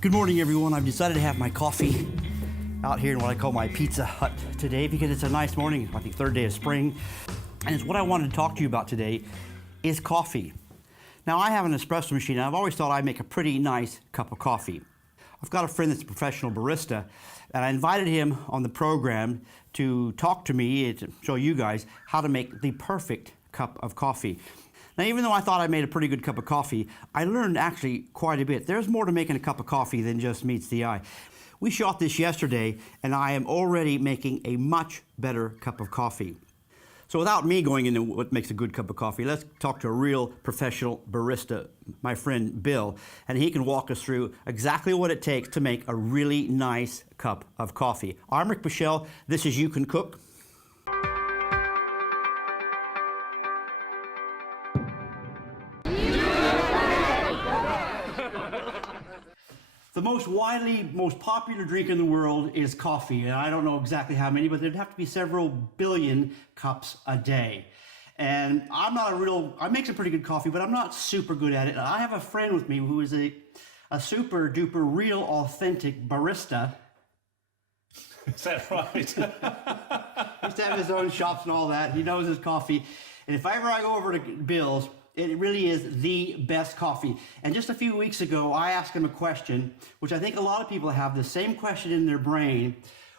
Good morning, everyone. I've decided to have my coffee out here in what I call my Pizza Hut today because it's a nice morning, I think third day of spring. And it's what I wanted to talk to you about today is coffee. Now, I have an espresso machine, and I've always thought I'd make a pretty nice cup of coffee. I've got a friend that's a professional barista, and I invited him on the program to talk to me, to show you guys how to make the perfect cup of coffee. Now, even though I thought I made a pretty good cup of coffee, I learned actually quite a bit. There's more to making a cup of coffee than just meets the eye. We shot this yesterday, and I am already making a much better cup of coffee. So without me going into what makes a good cup of coffee, let's talk to a real professional barista, my friend Bill, and he can walk us through exactly what it takes to make a really nice cup of coffee. I'm Rick Michelle. This is You Can Cook. The most popular drink in the world is coffee, and I don't know exactly how many, but there'd have to be several billion cups a day. And I make some pretty good coffee, but I'm not super good at it. I have a friend with me who is a super duper real authentic barista. Is that right? He used to have his own shops and all that. He knows his coffee. And if ever I go over to Bill's, it really is the best coffee. And just a few weeks ago, I asked him a question, which I think a lot of people have the same question in their brain.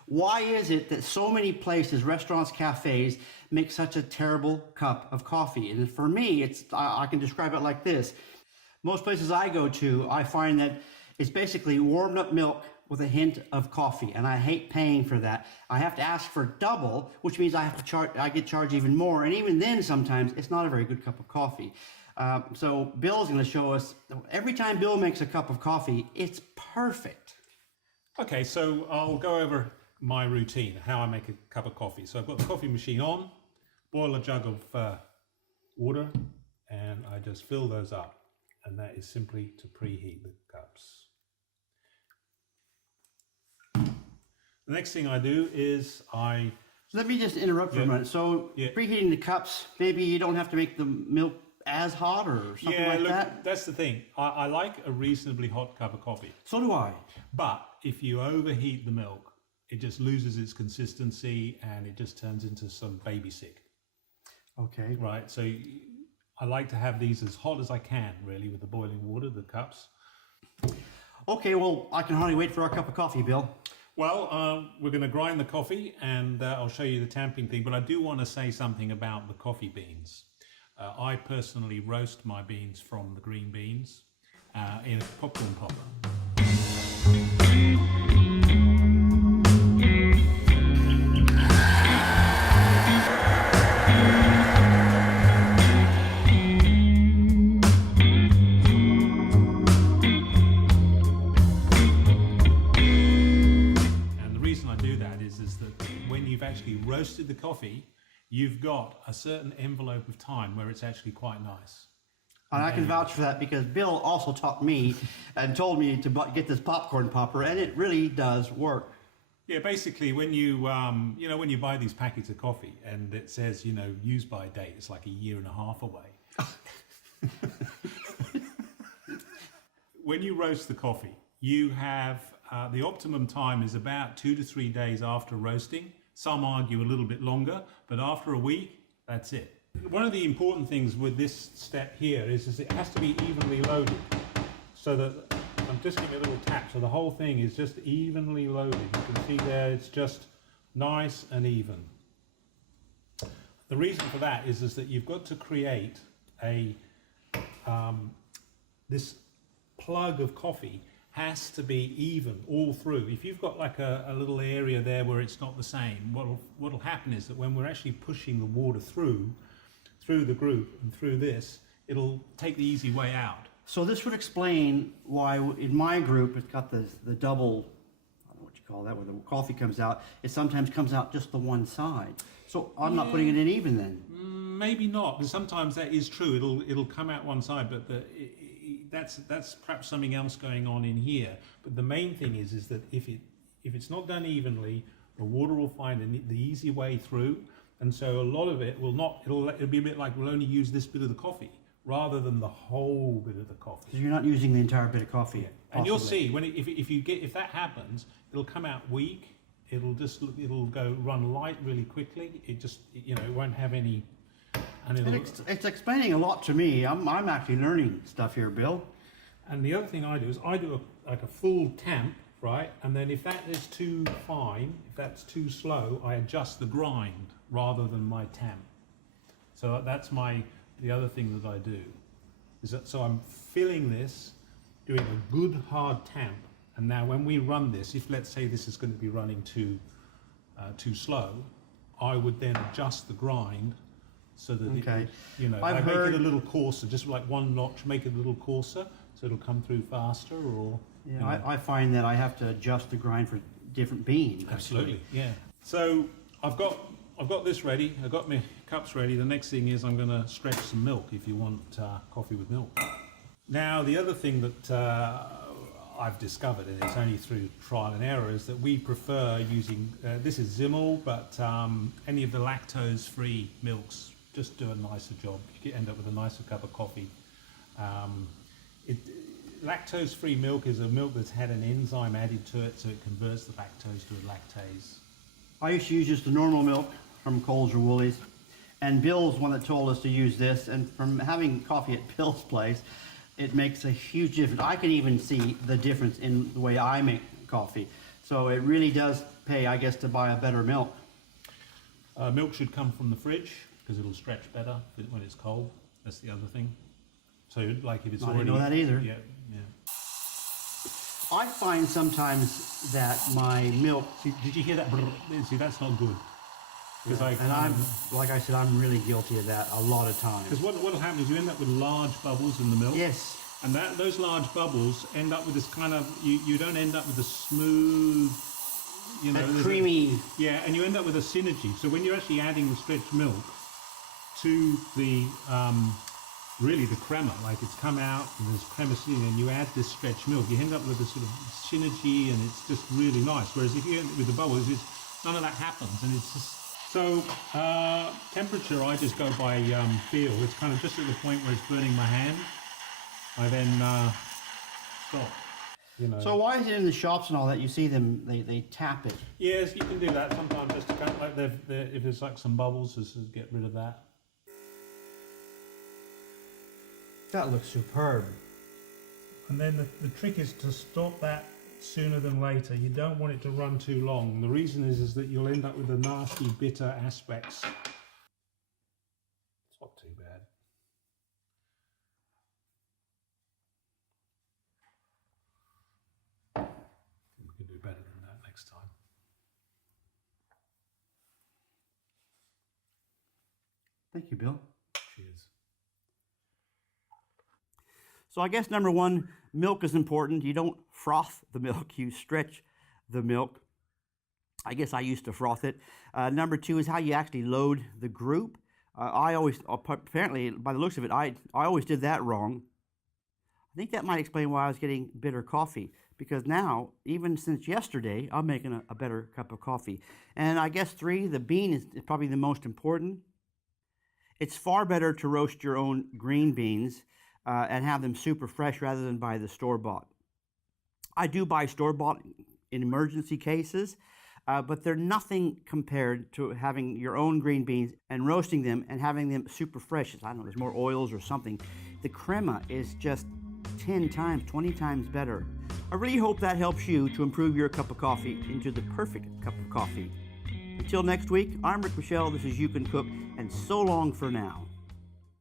Why is it that so many places, restaurants, cafes, make such a terrible cup of coffee? And for me, I can describe it like this. Most places I go to, I find that it's basically warmed up milk with a hint of coffee, and I hate paying for that. I have to ask for double, which means I get charged even more, and even then sometimes it's not a very good cup of coffee. So Bill's gonna show us, every time Bill makes a cup of coffee, it's perfect. Okay, so I'll go over my routine, how I make a cup of coffee. So I've got the coffee machine on, boil a jug of water, and I just fill those up, and that is simply to preheat the cups. The next thing I do is Let me just interrupt for a minute. So preheating the cups, maybe you don't have to make the milk as hot or something like that? That's the thing. I like a reasonably hot cup of coffee. So do I. But if you overheat the milk, it just loses its consistency and it just turns into some baby sick. Okay. Right, so I like to have these as hot as I can, really, with the boiling water, the cups. Okay, well, I can hardly wait for our cup of coffee, Bill. Well, we're going to grind the coffee, and I'll show you the tamping thing, but I do want to say something about the coffee beans. I personally roast my beans from the green beans in a popcorn popper. Actually roasted the coffee, you've got a certain envelope of time where it's actually quite nice. And I can vouch for that because Bill also taught me and told me to get this popcorn popper, and it really does work. Yeah, basically when you when you buy these packets of coffee and it says use by date, it's like a year and a half away. When you roast the coffee, you have the optimum time is about 2 to 3 days after roasting. Some argue a little bit longer, but after a week, that's it. One of the important things with this step here is it has to be evenly loaded. So that, I'm just giving a little tap, so the whole thing is just evenly loaded. You can see there, it's just nice and even. The reason for that is that you've got to create this plug of coffee has to be even all through. If you've got like a little area there where it's not the same, what'll happen is that when we're actually pushing the water through the group and through this, it'll take the easy way out. So this would explain why in my group it's got the double, I don't know what you call that, where the coffee comes out, it sometimes comes out just the one side. So I'm not putting it in even then. Maybe not, but sometimes that is true. It'll come out one side, but that's perhaps something else going on in here. But the main thing is that if it's not done evenly, the water will find the easy way through, and so a lot of it will not. It'll be a bit like we'll only use this bit of the coffee, rather than the whole bit of the coffee. So you're not using the entire bit of coffee. And you'll possibly. see when if that happens, it'll come out weak. It'll go run light really quickly. It just it won't have any. And It's explaining a lot to me. I'm actually learning stuff here, Bill. And the other thing I do is I do like a full tamp, right? And then if that is too fine, if that's too slow, I adjust the grind rather than my tamp. So that's the other thing that I do. So I'm filling this, doing a good hard tamp. And now when we run this, if let's say this is going to be running too slow, I would then adjust the grind so that Okay. I make it a little coarser, just like one notch, make it a little coarser so it'll come through faster. Or I find that I have to adjust the grind for different beans. absolutely, yeah. So I've got this ready. I've got my cups ready. The next thing is I'm going to stretch some milk if you want coffee with milk. Now the other thing that I've discovered, and it's only through trial and error, is that we prefer using, this is Zimmel, but any of the lactose-free milks just do a nicer job. You end up with a nicer cup of coffee. Lactose-free milk is a milk that's had an enzyme added to it, so it converts the lactose to a lactase. I used to use just the normal milk from Coles or Woolies, and Bill's one that told us to use this, and from having coffee at Bill's place, it makes a huge difference. I can even see the difference in the way I make coffee. So it really does pay, I guess, to buy a better milk. Milk should come from the fridge because it'll stretch better when it's cold. That's the other thing. So like if it's I already... didn't know that either. Yeah. I find sometimes that my milk... Did you hear that? See, that's not good. I'm, like I said, I'm really guilty of that a lot of times. Because what will happen is you end up with large bubbles in the milk. Yes. And those large bubbles end up with this kind of, you don't end up with a smooth, creamy. And you end up with a synergy. So when you're actually adding the stretched milk to the, really the crema, like it's come out and there's crema sitting, and you add this stretched milk, you end up with a sort of synergy, and it's just really nice. Whereas if you end up with the bubbles, none of that happens, and it's just... So temperature, I just go by feel. It's kind of just at the point where it's burning my hand. I then stop. So why is it in the shops and all that? You see them, they tap it. Yes, you can do that sometimes, just to kind of, like if there's like some bubbles, just to get rid of that. That looks superb. And then the trick is to stop that sooner than later. You don't want it to run too long. And the reason is that you'll end up with the nasty, bitter aspects. It's not too bad. We can do better than that next time. Thank you, Bill. Cheers. So I guess number one, milk is important. You don't froth the milk, you stretch the milk. I guess I used to froth it. Number two is how you actually load the group. I always, apparently by the looks of it, I always did that wrong. I think that might explain why I was getting bitter coffee, because now, even since yesterday, I'm making a better cup of coffee. And I guess three, the bean is probably the most important. It's far better to roast your own green beans and have them super fresh rather than buy the store-bought. I do buy store-bought in emergency cases, but they're nothing compared to having your own green beans and roasting them and having them super fresh. I don't know, there's more oils or something. The crema is just 10 times, 20 times better. I really hope that helps you to improve your cup of coffee into the perfect cup of coffee. Until next week, I'm Rick Michelle, this is You Can Cook, and so long for now.